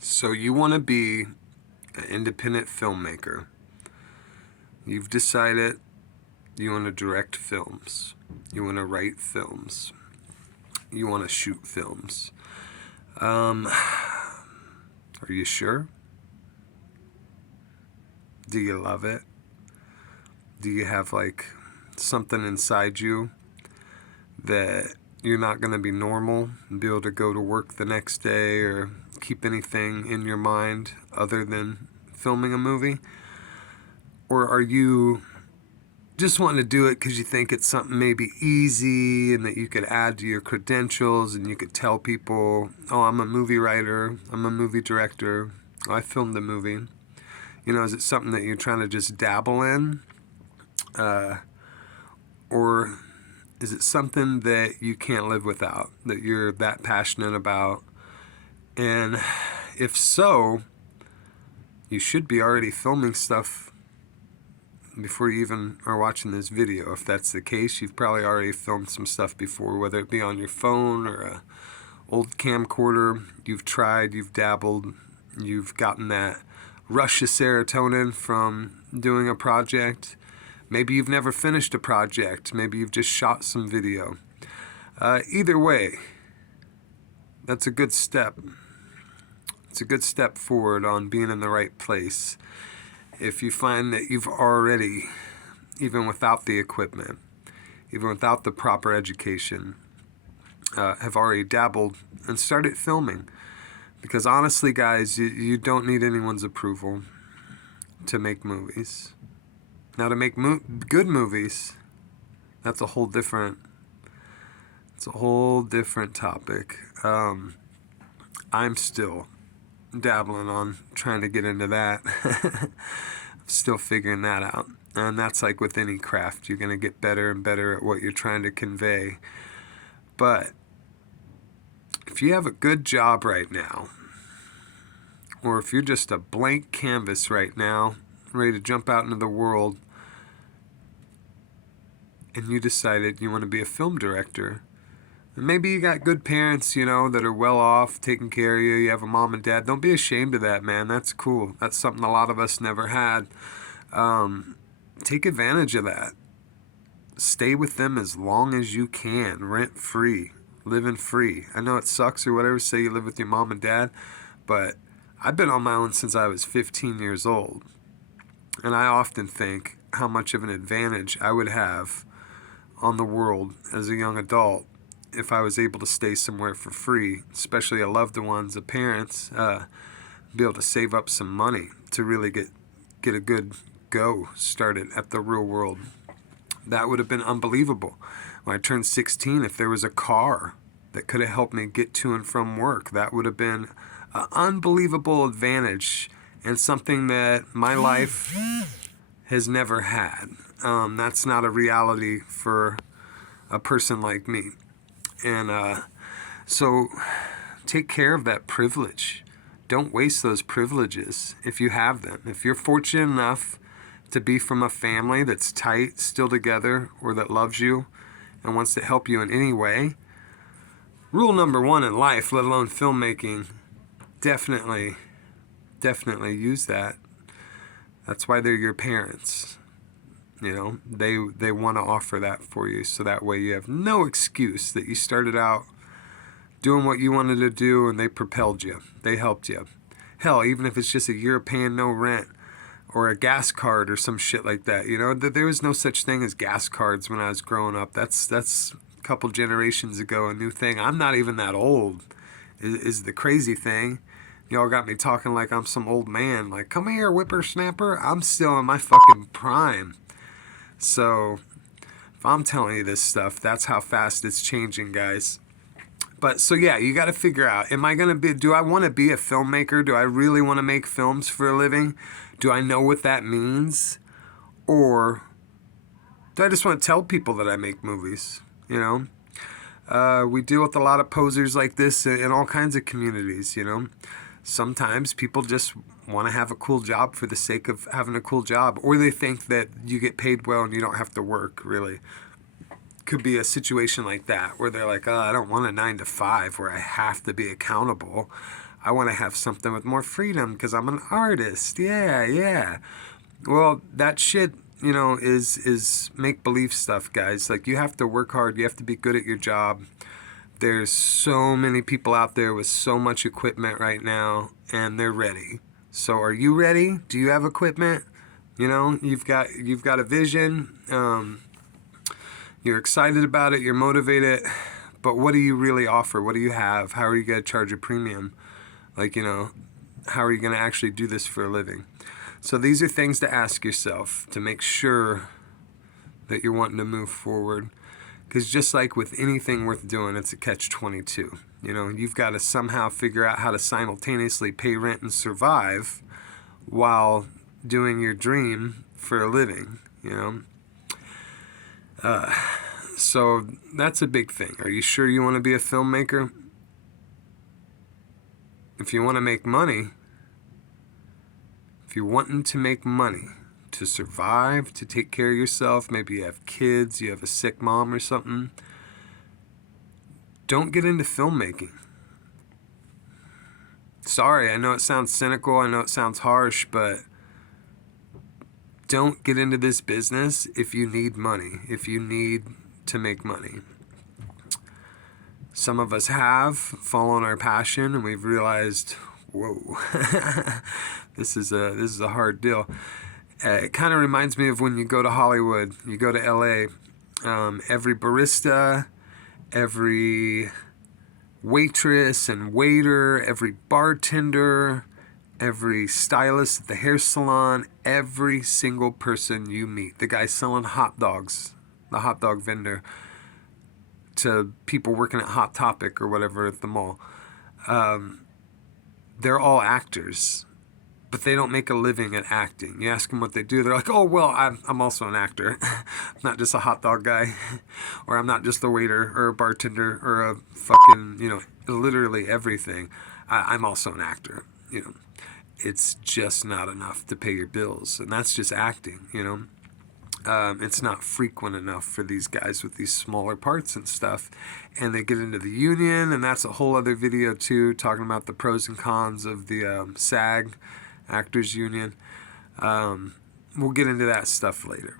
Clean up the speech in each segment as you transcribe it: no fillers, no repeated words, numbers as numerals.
So you want to be an independent filmmaker. You've decided you want to direct films. You want to write films. You want to shoot films. Are you sure? Do you love it? Do you have like something inside you that you're not going to be normal and be able to go to work the next day or keep anything in your mind other than filming a movie? Or are you just wanting to do it because you think it's something maybe easy and that you could add to your credentials and you could tell people, oh, I'm a movie writer, I'm a movie director, I filmed a movie. You know, is it something that you're trying to just dabble in? Or is it something that you can't live without, that you're that passionate about? And if so, you should be already filming stuff before you even are watching this video. If that's the case, you've probably already filmed some stuff before, whether it be on your phone or a old camcorder. You've tried, you've dabbled, you've gotten that rush of serotonin from doing a project. Maybe you've never finished a project. Maybe you've just shot some video. Either way, that's a good step. It's a good step forward on being in the right place. If you find that you've already, even without the equipment, even without the proper education, have already dabbled and started filming. Because honestly, guys, you don't need anyone's approval to make movies. Now, to make good movies, that's a whole different, it's a whole different topic. I'm still dabbling on trying to get into that. I'm still figuring that out. And that's like with any craft. You're going to get better and better at what you're trying to convey. But if you have a good job right now, or if you're just a blank canvas right now, ready to jump out into the world, and you decided you want to be a film director, and maybe you got good parents, you know, that are well off, taking care of you, you have a mom and dad, don't be ashamed of that, man. That's cool. That's something a lot of us never had. Take advantage of that. Stay with them as long as you can, rent free, living free. I know it sucks or whatever, say you live with your mom and dad, but I've been on my own since I was 15 years old. And I often think how much of an advantage I would have on the world as a young adult if I was able to stay somewhere for free, especially a loved ones, a parents, be able to save up some money to really get a good go started at the real world. That would have been unbelievable. When I turned 16, if there was a car that could have helped me get to and from work, that would have been an unbelievable advantage and something that my life has never had. That's not a reality for a person like me. And so take care of that privilege. Don't waste those privileges if you have them. If you're fortunate enough to be from a family that's tight, still together, or that loves you and wants to help you in any way, rule number one in life, let alone filmmaking, definitely use that. That's why they're your parents. You know, they want to offer that for you, so that way you have no excuse that you started out doing what you wanted to do and they propelled you. They helped you. Hell, even if it's just a year paying no rent or a gas card or some shit like that. You know, there was no such thing as gas cards when I was growing up. That's a couple generations ago, a new thing. I'm not even that old, is the crazy thing. Y'all got me talking like I'm some old man. Like, come here, whippersnapper. I'm still in my fucking prime. So, if I'm telling you this stuff, that's how fast it's changing, guys. But, so yeah, you got to figure out, do I want to be a filmmaker? Do I really want to make films for a living? Do I know what that means? Or do I just want to tell people that I make movies, you know? We deal with a lot of posers like this in all kinds of communities, you know? Sometimes people just want to have a cool job for the sake of having a cool job, or they think that you get paid well and you don't have to work, really. Could be a situation like that where they're like, oh, I don't want a 9 to 5 where I have to be accountable. I want to have something with more freedom because I'm an artist. Yeah, yeah. Well, that shit, is make-believe stuff, guys. Like, you have to work hard. You have to be good at your job. There's so many people out there with so much equipment right now, and they're ready. So are you ready? Do you have equipment? You've got a vision. You're excited about it. You're motivated. But what do you really offer? What do you have? How are you going to charge a premium? Like, how are you going to actually do this for a living? So these are things to ask yourself to make sure that you're wanting to move forward. Because just like with anything worth doing, it's a catch-22. You've got to somehow figure out how to simultaneously pay rent and survive while doing your dream for a living, So that's a big thing. Are you sure you want to be a filmmaker? If you want to make money, if you're wanting to make money to survive, to take care of yourself, maybe you have kids, you have a sick mom or something, don't get into filmmaking. Sorry, I know it sounds cynical, I know it sounds harsh, but don't get into this business if you need money, if you need to make money. Some of us have followed our passion and we've realized, whoa, this is a hard deal. It kind of reminds me of when you go to Hollywood, you go to LA, every barista, every waitress and waiter, every bartender, every stylist at the hair salon, every single person you meet, the guy selling hot dogs, the hot dog vendor, to people working at Hot Topic or whatever at the mall, they're all actors, but they don't make a living at acting. You ask them what they do, they're like, oh, well, I'm also an actor. I'm not just a hot dog guy, or I'm not just a waiter or a bartender or a fucking, literally everything. I'm also an actor, It's just not enough to pay your bills, and that's just acting, It's not frequent enough for these guys with these smaller parts and stuff. And they get into the union, and that's a whole other video too, talking about the pros and cons of the SAG, Actors Union. We'll get into that stuff later.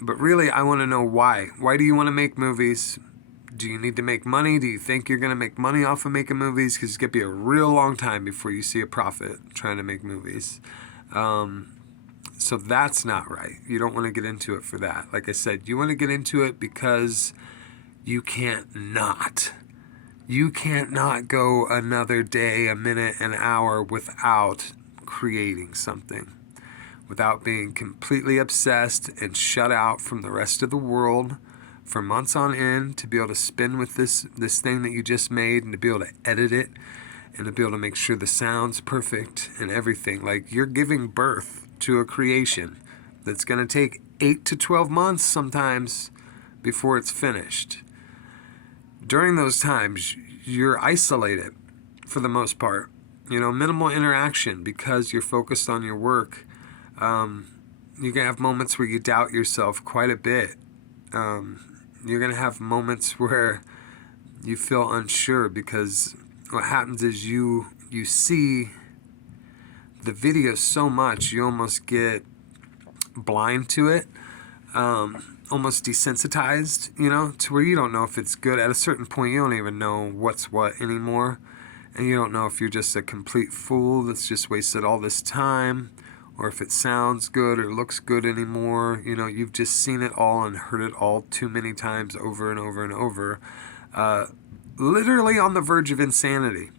But really, I want to know why. Why do you want to make movies? Do you need to make money? Do you think you're going to make money off of making movies? Because it's going to be a real long time before you see a profit trying to make movies. So that's not right. You don't want to get into it for that. Like I said, you want to get into it because you can't not. You can't not go another day, a minute, an hour without creating something, without being completely obsessed and shut out from the rest of the world for months on end, to be able to spin with this thing that you just made, and to be able to edit it, and to be able to make sure the sound's perfect and everything. Like, you're giving birth to a creation that's going to take 8 to 12 months sometimes before it's finished. During those times, you're isolated for the most part. Minimal interaction because you're focused on your work. You're going to have moments where you doubt yourself quite a bit. You're going to have moments where you feel unsure because what happens is you see the video so much, you almost get blind to it, almost desensitized, to where you don't know if it's good. At a certain point, you don't even know what's what anymore, and you don't know if you're just a complete fool that's just wasted all this time, or if it sounds good or looks good anymore. You've just seen it all and heard it all too many times over and over and over, literally on the verge of insanity.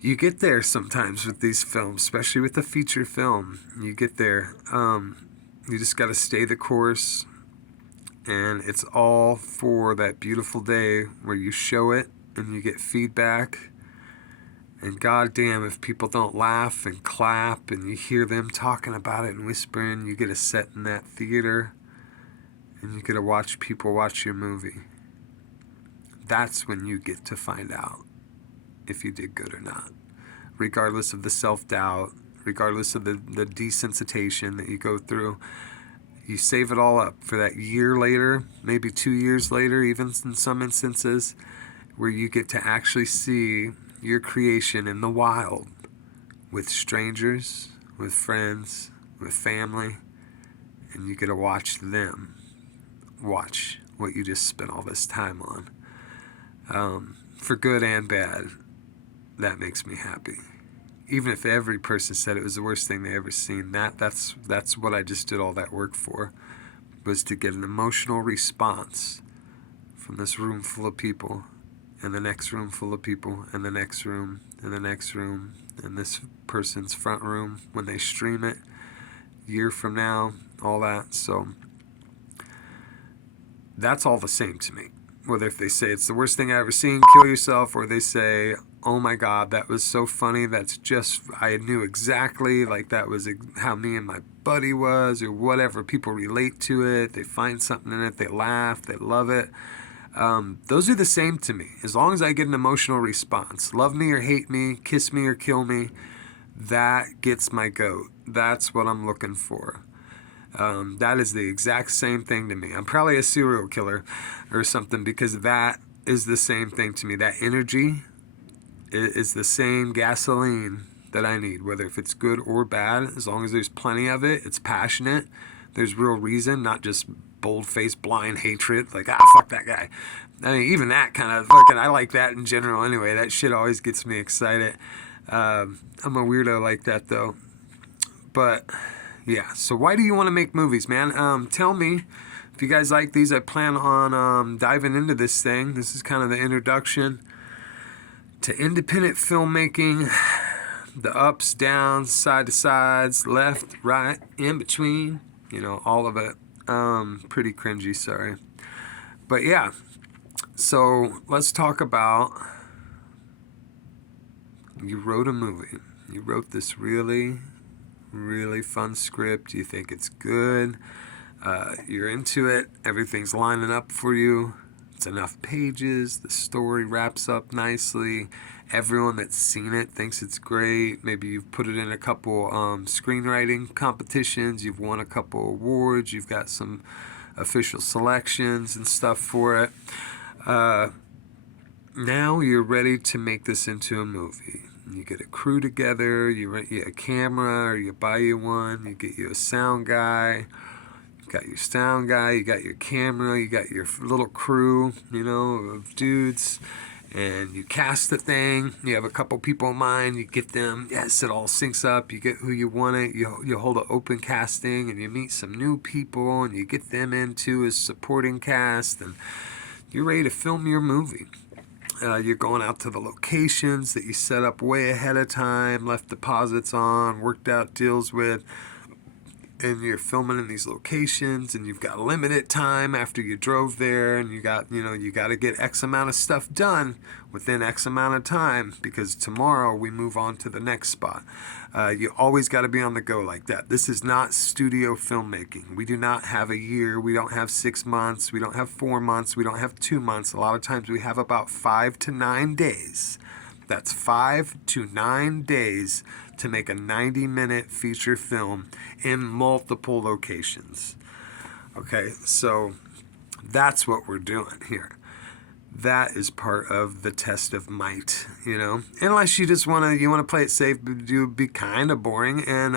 You get there sometimes with these films, especially with the feature film. You get there. You just got to stay the course. And it's all for that beautiful day where you show it and you get feedback. And goddamn, if people don't laugh and clap and you hear them talking about it and whispering, you get a set in that theater. And you get to watch people watch your movie. That's when you get to find out if you did good or not, regardless of the self-doubt, regardless of the desensitization that you go through. You save it all up for that year later, maybe 2 years later, even in some instances, where you get to actually see your creation in the wild with strangers, with friends, with family, and you get to watch them watch what you just spent all this time on. For good and bad, that makes me happy. Even if every person said it was the worst thing they ever seen, that's what I just did all that work for, was to get an emotional response from this room full of people, and the next room full of people, and the next room, and the next room, and this person's front room when they stream it, year from now, all that. So that's all the same to me. Whether if they say it's the worst thing I ever seen, kill yourself, or they say, oh my God, that was so funny, that's just, I knew exactly, like that was how me and my buddy was, or whatever. People relate to it, they find something in it, they laugh, they love it. Those are the same to me. As long as I get an emotional response, love me or hate me, kiss me or kill me, that gets my goat. That's what I'm looking for. That is the exact same thing to me. I'm probably a serial killer or something, because that is the same thing to me. That energy is the same gasoline that I need, whether if it's good or bad. As long as there's plenty of it, it's passionate, there's real reason, not just bold-faced blind hatred, like, fuck that guy. I mean, even that kind of fucking, I like that in general anyway. That shit always gets me excited. I'm a weirdo like that, though. But yeah, so why do you want to make movies, man? Tell me if you guys like these. I plan on diving into this thing. This is kind of the introduction to independent filmmaking, the ups, downs, side to sides, left, right, in between, all of it. Pretty cringy, sorry. But yeah, so let's talk about, you wrote a movie. You wrote this really fun script. You think it's good. You're into it. Everything's lining up for you. It's enough pages. The story wraps up nicely. Everyone that's seen it thinks it's great. Maybe you've put it in a couple screenwriting competitions. You've won a couple awards. You've got some official selections and stuff for it. Now you're ready to make this into a movie. You get a crew together, you rent you a camera, or you buy you one, you get you a sound guy, you got your sound guy, you got your camera, you got your little crew, of dudes, and you cast the thing. You have a couple people in mind, you get them, yes, it all syncs up, you get who you want it, you hold an open casting, and you meet some new people, and you get them into as supporting cast, and you're ready to film your movie. You're going out to the locations that you set up way ahead of time, left deposits on, worked out deals with, and you're filming in these locations, and you've got limited time after you drove there, and you got to get X amount of stuff done within X amount of time, because tomorrow we move on to the next spot. You always got to be on the go like that. This is not studio filmmaking. We do not have a year. We don't have 6 months. We don't have 4 months. We don't have 2 months. A lot of times we have about 5 to 9 days. That's 5 to 9 days to make a 90-minute feature film in multiple locations. Okay, so that's what we're doing here. That is part of the test of might, unless you just want to play it safe, but be kind of boring and,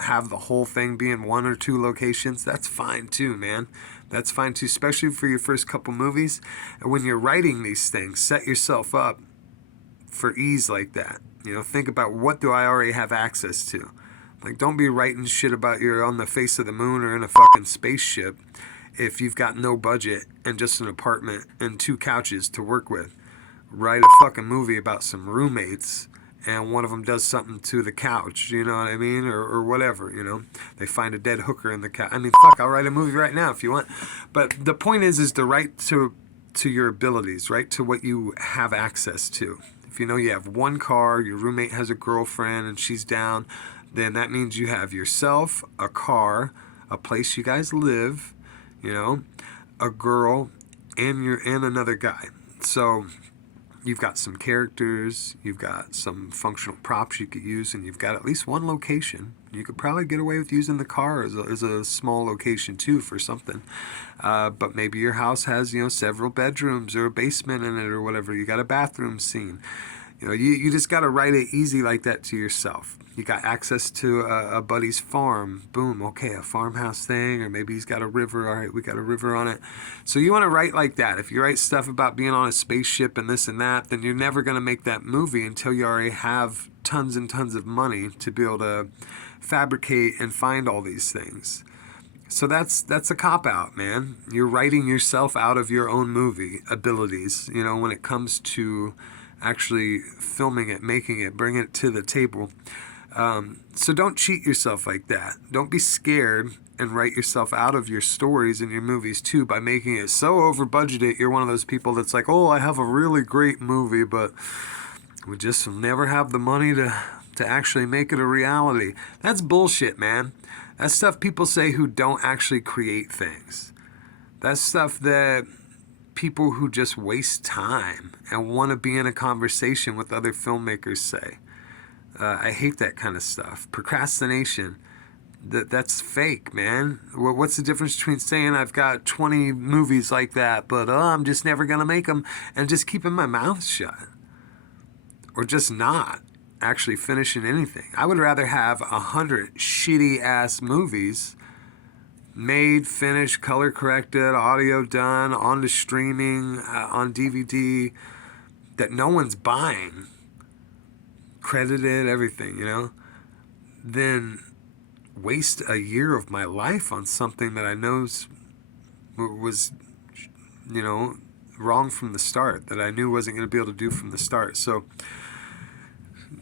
have the whole thing be in 1 or 2 locations. That's fine too, man. That's fine too, especially for your first couple movies. And when you're writing these things, set yourself up for ease like that. Think about, what do I already have access to? Like, don't be writing shit about you're on the face of the moon or in a fucking spaceship if you've got no budget and just an apartment and 2 couches to work with. Write a fucking movie about some roommates and one of them does something to the couch, you know what I mean? Or whatever, They find a dead hooker in the couch. I mean, fuck, I'll write a movie right now if you want. But the point is to write to your abilities, right? To what you have access to. If you have 1 car, your roommate has a girlfriend and she's down, then that means you have yourself, a car, a place you guys live, a girl, and another guy. So you've got some characters, you've got some functional props you could use, and you've got at least 1 location. You could probably get away with using the car as a small location too for something. But maybe your house has, several bedrooms or a basement in it or whatever. You got a bathroom scene. You know, you just got to write it easy like that to yourself. You got access to a buddy's farm. Boom, okay, a farmhouse thing, or maybe he's got a river. All right, we got a river on it. So you want to write like that. If you write stuff about being on a spaceship and this and that, then you're never going to make that movie until you already have tons and tons of money to be able to fabricate and find all these things. So that's a cop-out, man. You're writing yourself out of your own movie abilities, you know, when it comes to actually filming it, making it, bringing it to the table. So don't cheat yourself like that. Don't be scared and write yourself out of your stories and your movies too by making it so over budgeted. You're one of those people that's like, oh, I have a really great movie, but we just never have the money to actually make it a reality. That's bullshit, man. That's stuff people say who don't actually create things. That's stuff that people who just waste time and want to be in a conversation with other filmmakers say. I hate that kind of stuff. Procrastination. That's fake, man. What's the difference between saying I've got 20 movies like that, but I'm just never going to make them, and just keeping my mouth shut? Or just not actually finishing anything. I would rather have 100 shitty-ass movies made, finished, color corrected, audio done, onto streaming, on DVD, that no one's buying, credited, everything, you know, than waste a year of my life on something that I know was, you know, wrong from the start, that I knew wasn't going to be able to do from the start. So,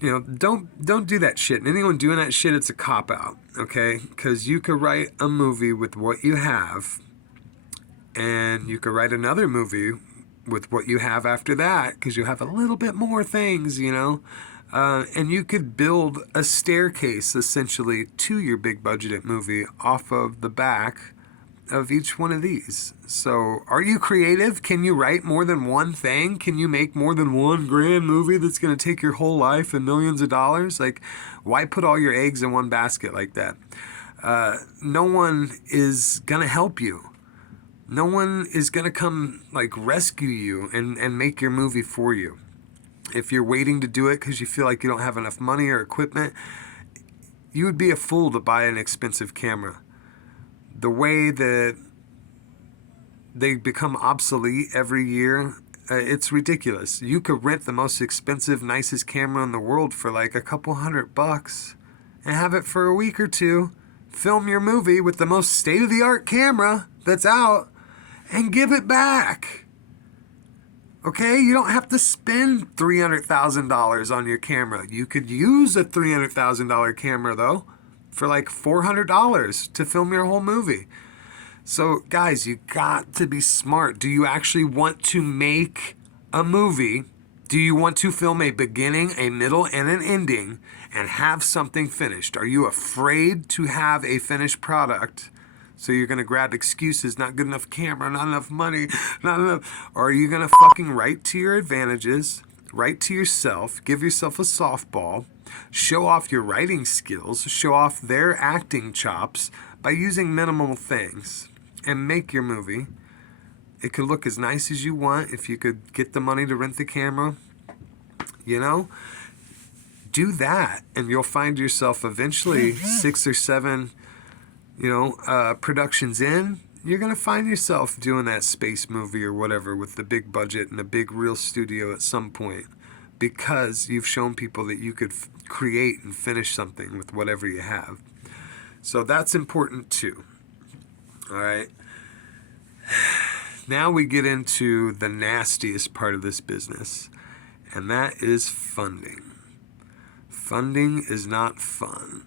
you know, don't do that shit. And anyone doing that shit, it's a cop-out, okay? Because you could write a movie with what you have, and you could write another movie with what you have after that, because you have a little bit more things, you know? And you could build a staircase, essentially, to your big budgeted movie off of the back of each one of these. So, are you creative? Can you write more than one thing? Can you make more than one grand movie that's going to take your whole life and millions of dollars? Like, why put all your eggs in one basket like that? No one is going to help you. No one is going to come, like, rescue you and make your movie for you. If you're waiting to do it because you feel like you don't have enough money or equipment, you would be a fool to buy an expensive camera. The way that they become obsolete every year, it's ridiculous. You could rent the most expensive, nicest camera in the world for like a couple $100 and have it for a week or two, film your movie with the most state-of-the-art camera that's out, and give it back. Okay, you don't have to spend $300,000 on your camera. You could use a $300,000 camera though, for like $400 to film your whole movie. So guys, you got to be smart. Do you actually want to make a movie? Do you want to film a beginning, a middle, and an ending and have something finished? Are you afraid to have a finished product? So you're going to grab excuses, not good enough camera, not enough money, not enough. Or are you going to fucking write to your advantages, write to yourself, give yourself a softball, show off your writing skills, show off their acting chops by using minimal things, and make your movie? It could look as nice as you want if you could get the money to rent the camera. You know? Do that, and you'll find yourself eventually 6 or 7, productions in. You're going to find yourself doing that space movie or whatever with the big budget and a big real studio at some point, because you've shown people that you could create and finish something with whatever you have. So that's important too. All right. Now we get into the nastiest part of this business, and that is funding. Funding is not fun.